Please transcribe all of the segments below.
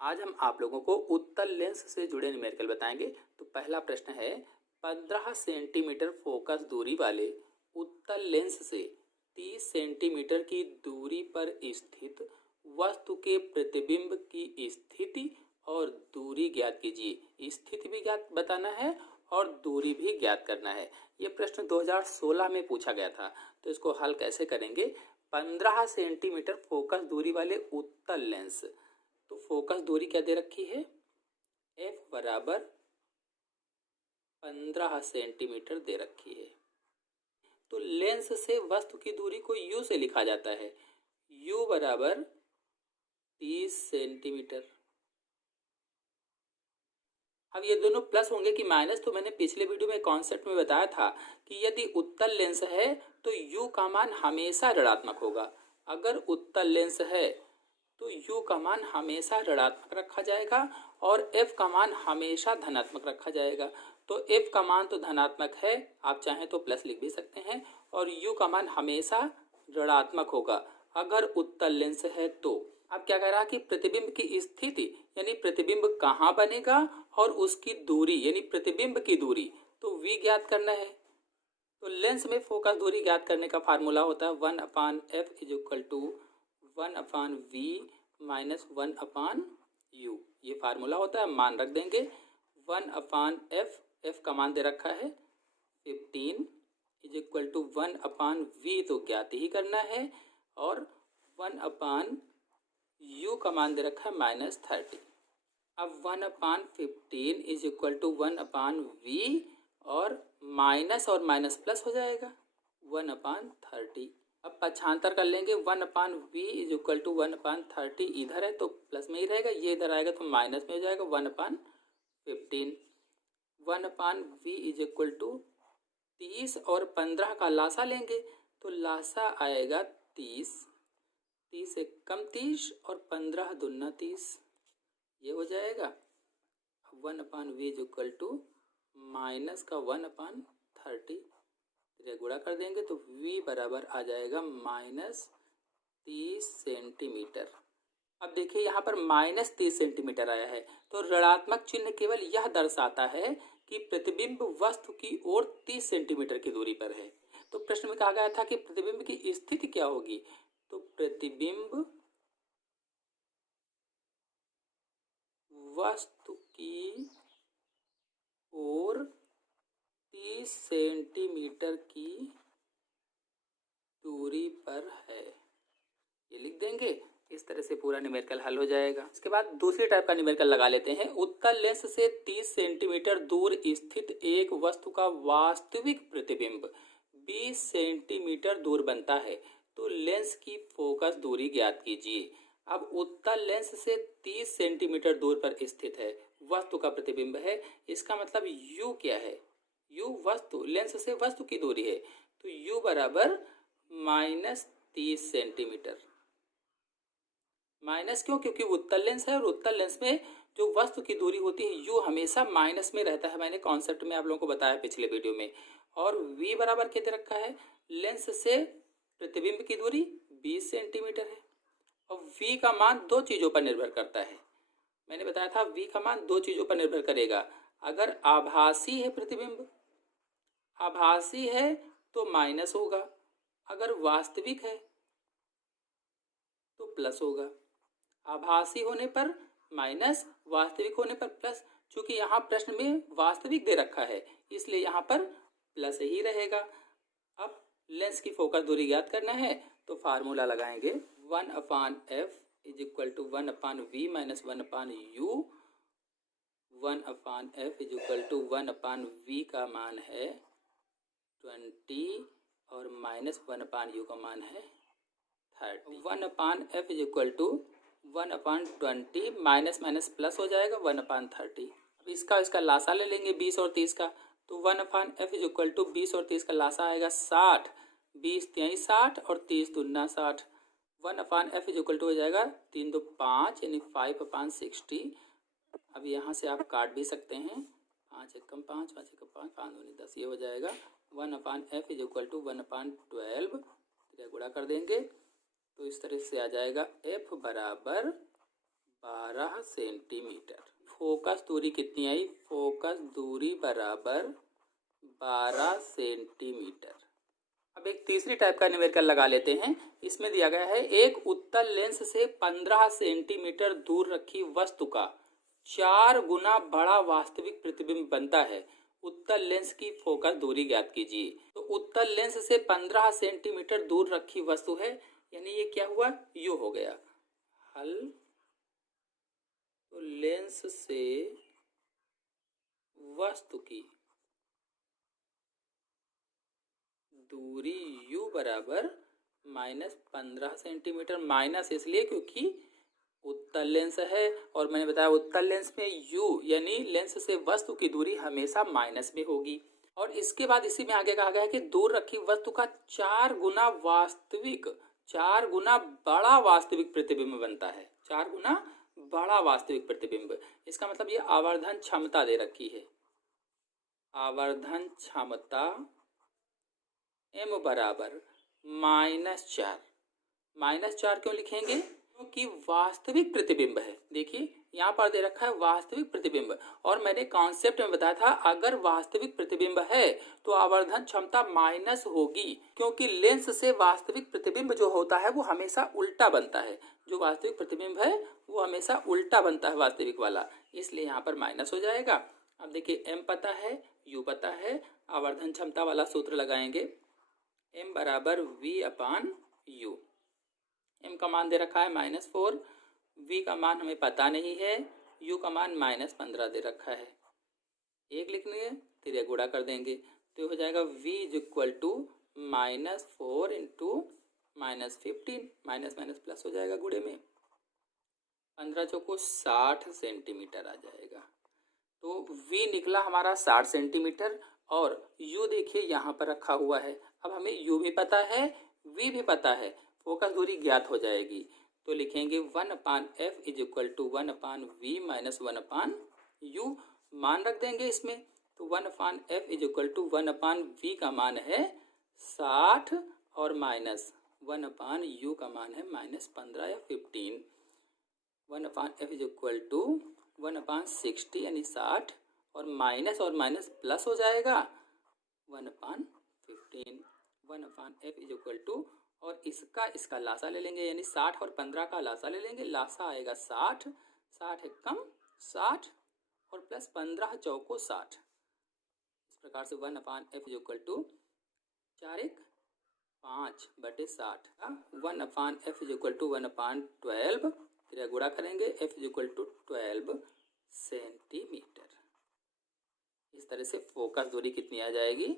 आज हम आप लोगों को उत्तल लेंस से जुड़े न्यूमेरिकल बताएंगे। तो पहला प्रश्न है 15 सेंटीमीटर फोकस दूरी वाले उत्तल लेंस से 30 सेंटीमीटर की दूरी पर स्थित वस्तु के प्रतिबिंब की स्थिति और दूरी ज्ञात कीजिए। स्थिति भी ज्ञात बताना है और दूरी भी ज्ञात करना है। ये प्रश्न 2016 में पूछा गया था। तो इसको हल कैसे करेंगे? 15 सेंटीमीटर फोकस दूरी वाले उत्तल लेंस, तो फोकस दूरी क्या दे रखी है? F बराबर 15 सेंटीमीटर दे रखी है। तो लेंस से वस्तु की दूरी को U से लिखा जाता है, U बराबर 30 सेंटीमीटर। अब ये दोनों प्लस होंगे कि माइनस, तो मैंने पिछले वीडियो में कॉन्सेप्ट में बताया था कि यदि उत्तल लेंस है तो U का मान हमेशा ऋणात्मक होगा। अगर उत्तल लेंस है तो U का मान हमेशा ऋणात्मक रखा जाएगा और F का मान हमेशा धनात्मक रखा जाएगा। तो F का मान तो धनात्मक है, आप चाहें तो प्लस लिख भी सकते हैं, और U का मान हमेशा ऋणात्मक होगा अगर उत्तल लेंस है। तो अब क्या कह रहा है कि प्रतिबिंब की स्थिति यानी प्रतिबिंब कहाँ बनेगा और उसकी दूरी यानी प्रतिबिंब की दूरी, तो V ज्ञात करना है। तो लेंस में फोकस दूरी ज्ञात करने का फार्मूला होता है 1/f is equal to 1/v minus 1/u। ये फार्मूला होता है, मान रख देंगे 1/f, f का मान दे रखा है 15 इज इक्वल टू 1/v, तो ज्ञात ही करना है, और 1/u का मान दे रखा है -30। अब 1/15 इज इक्वल टू 1/v और माइनस प्लस हो जाएगा 1/30। अब पक्षांतर कर लेंगे, 1/v इज इक्वल टू 1/30 इधर है तो प्लस में ही रहेगा, ये इधर आएगा तो माइनस में हो जाएगा 1/15। 1/v इज इक्वल टू 30 और 15 का लासा लेंगे तो लासा आएगा 30, 30 से कम 30 और 15 दूना 30, ये हो जाएगा 1/v is equal to minus का 1/30, गुणा कर देंगे तो v बराबर आ जाएगा -30 सेंटीमीटर। अब देखिए यहाँ पर -30 सेंटीमीटर आया है, तो ऋणात्मक चिन्ह केवल यह दर्शाता है कि प्रतिबिंब वस्तु की ओर 30 सेंटीमीटर की दूरी पर है। तो प्रश्न में कहा गया था कि प्रतिबिंब की स्थिति क्या होगी, तो प्रतिबिंब वस्तु की ओर 30 सेंटीमीटर की दूरी पर है, ये लिख देंगे। इस तरह से पूरा न्यूमेरिकल हल हो जाएगा। इसके बाद दूसरी टाइप का न्यूमेरिकल लगा लेते हैं। उत्तल लेंस से 30 सेंटीमीटर दूर स्थित एक वस्तु का वास्तविक प्रतिबिंब 20 सेंटीमीटर दूर बनता है, तो लेंस की फोकस दूरी ज्ञात कीजिए। अब उत्तल लेंस से 30 सेंटीमीटर दूर पर स्थित है, वस्तु का प्रतिबिंब है, इसका मतलब U क्या है? U वस्तु, लेंस से वस्तु की दूरी है, तो U बराबर -30 सेंटीमीटर। माइनस क्यों? क्योंकि उत्तल लेंस है और उत्तल लेंस में जो वस्तु की दूरी होती है U हमेशा माइनस में रहता है, मैंने कॉन्सेप्ट में आप लोगों को बताया पिछले वीडियो में। और V बराबर क्या दे रखा है? लेंस से प्रतिबिंब की दूरी 20 सेंटीमीटर है, और V का मान दो चीज़ों पर निर्भर करता है। मैंने बताया था V का मान दो चीज़ों पर निर्भर करेगा। अगर आभासी है प्रतिबिंब, आभासी है तो माइनस होगा, अगर वास्तविक है तो प्लस होगा। आभासी होने पर माइनस, वास्तविक होने पर प्लस। चूंकि यहाँ प्रश्न में वास्तविक दे रखा है इसलिए यहाँ पर प्लस ही रहेगा। अब लेंस की फोकस दूरी ज्ञात करना है तो फार्मूला लगाएंगे 1/f is equal to 1/v minus 1/u। 1/f is equal to 1/v का मान है 20 और माइनस 1/u का मान है 30। 1/f is equal to 1/20 minus plus हो जाएगा 1/30। अब इसका लासा ले लेंगे 20 और 30 का, तो 1/f इज इक्वल टू 20 और 30 का लासा आएगा 60, 20 3 60 और 30 दूना 60। 1/f इज इक्वल टू हो जाएगा 3 2 5 यानी 5/60। अब यहाँ से आप काट भी सकते हैं, 5 एकम 5, 5 एकम 5, 5 दूनी 10, ये हो जाएगा 1/f इज इक्वल टू 1/12। गुणा कर देंगे तो इस तरह से आ जाएगा f बराबर 12 सेंटीमीटर। फोकस दूरी कितनी आई? फोकस दूरी बराबर 12 सेंटीमीटर। अब एक तीसरी टाइप का न्यूमेरिकल लगा लेते हैं। इसमें दिया गया है एक उत्तल लेंस से 15 सेंटीमीटर दूर रखी वस्तु का 4 गुना बड़ा वास्तविक प्रतिबिंब बनता है। उत्तल लेंस की फोकस दूरी ज्ञात कीजिए। तो उत्तल लेंस से 15 सेंटीमीटर दूर रखी वस्तु है, यानी ये क्या हुआ? यू हो गया हल। तो लेंस से वस्तु की दूरी u बराबर -15 सेंटीमीटर। माइनस इसलिए क्योंकि उत्तल लेंस है, और मैंने बताया उत्तल लेंस में u यानी लेंस से वस्तु की दूरी हमेशा माइनस में होगी। और इसके बाद इसी में आगे कहा गया है कि दूर रखी वस्तु का 4 गुना बड़ा वास्तविक प्रतिबिंब बनता है। 4 गुना बड़ा वास्तविक प्रतिबिंब। इसका मतलब ये आवर्धन क्षमता दे रखी है। आवर्धन क्षमता m बराबर -4। -4 क्यों लिखेंगे? क्योंकि वास्तविक प्रतिबिंब है। देखिए यहाँ पर दे रखा है वास्तविक प्रतिबिंब, और मैंने कॉन्सेप्ट में बताया था अगर वास्तविक प्रतिबिंब है तो आवर्धन क्षमता माइनस होगी, क्योंकि लेंस से वास्तविक प्रतिबिंब जो होता है वो हमेशा उल्टा बनता है। जो वास्तविक प्रतिबिंब है वो हमेशा उल्टा बनता है वास्तविक वाला, इसलिए यहाँ पर माइनस हो जाएगा। अब देखिए m पता है, u पता है, आवर्धन क्षमता वाला सूत्र लगाएंगे। m बराबर v अपान u। m का मान दे रखा है -4, v का मान हमें पता नहीं है, u का मान -15 दे रखा है। एक लिखने तिरिया गुणा कर देंगे तो हो जाएगा v is equal to -4 into -15, minus minus plus हो जाएगा गुणे में। 15 चौको 60 सेंटीमीटर आ जाएगा। तो v निकला हमारा 60 सेंटीमीटर, और u देखिए यहाँ पर रखा हुआ है। अब हमें u भी पता है, v भी पता है, फोकस दूरी ज्ञात हो जाएगी। तो लिखेंगे 1/f is equal to 1/v minus 1/u। मान रख देंगे इसमें, तो 1/f is equal to 1/v का मान है 60 और माइनस 1/u का मान है -15 या 15। 1/f इज इक्वल टू 1/60 यानी 60, और माइनस प्लस हो जाएगा 1/15। 1/f इज इक्वल टू, और इसका लासा ले लेंगे, यानी 60 और 15 का लासा ले लेंगे। लासा आएगा 60, 60 है कम 60, और प्लस 15 चौको 60। इस प्रकार से 1/f is equal to 4×5/60। 1/f is equal to 1/12, फिर गुणा करेंगे, f is equal to 12 centimetre. इस तरह से फोकस दूरी कितनी आ जाएगी?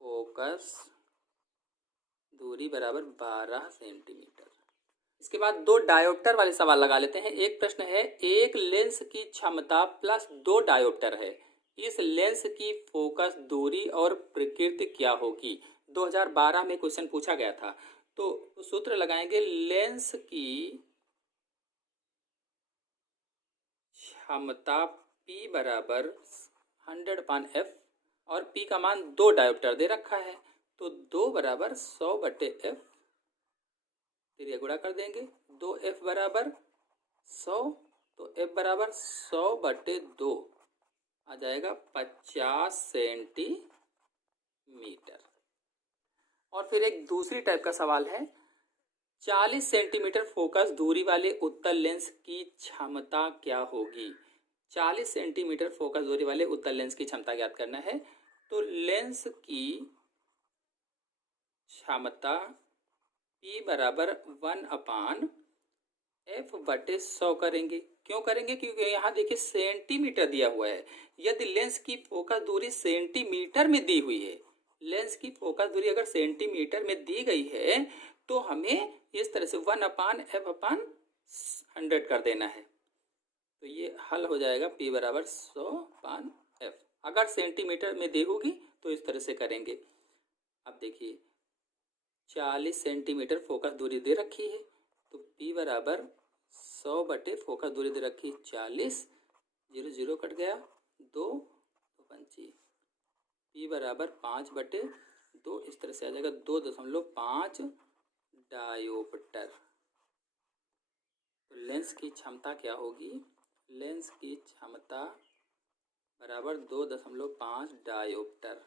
फोकस दूरी बराबर 12 सेंटीमीटर। इसके बाद 2 डायोप्टर वाले सवाल लगा लेते हैं। एक प्रश्न है, एक लेंस की क्षमता प्लस 2 डायोप्टर है, इस लेंस की फोकस दूरी और प्रकृति क्या होगी? 2012 में क्वेश्चन पूछा गया था। तो सूत्र लगाएंगे, लेंस की क्षमता P बराबर 100/f, और P का मान 2 डायोप्टर दे रखा है, तो 2 बराबर 100/f। फिर गुणा कर देंगे, 2f बराबर 100, तो f बराबर 100/2 आ जाएगा 50 सेंटीमीटर। और फिर एक दूसरी टाइप का सवाल है, 40 सेंटीमीटर फोकस दूरी वाले उत्तल लेंस की क्षमता क्या होगी? 40 सेंटीमीटर फोकस दूरी वाले उत्तल लेंस की क्षमता ज्ञात करना है। तो लेंस की क्षमता P बराबर 1/f/100 करेंगे। क्यों करेंगे? क्योंकि यहाँ देखिए सेंटीमीटर दिया हुआ है। यदि लेंस की फोकस दूरी सेंटीमीटर में दी हुई है, लेंस की फोकस दूरी अगर सेंटीमीटर में दी गई है, तो हमें इस तरह से 1/f/100 कर देना है। तो ये हल हो जाएगा P बराबर 100/f। अगर सेंटीमीटर में दी होगी तो इस तरह से करेंगे। अब देखिए 40 सेंटीमीटर फोकस दूरी दे रखी है, तो P बराबर 100 फोकस दूरी दे रखी 40, 0 0 कट गया, 2 25, P बराबर 5/2, इस तरह से आ जाएगा 2.5 डायोप्टर। तो लेंस की क्षमता क्या होगी, लेंस की क्षमता बराबर 2.5 डायोप्टर।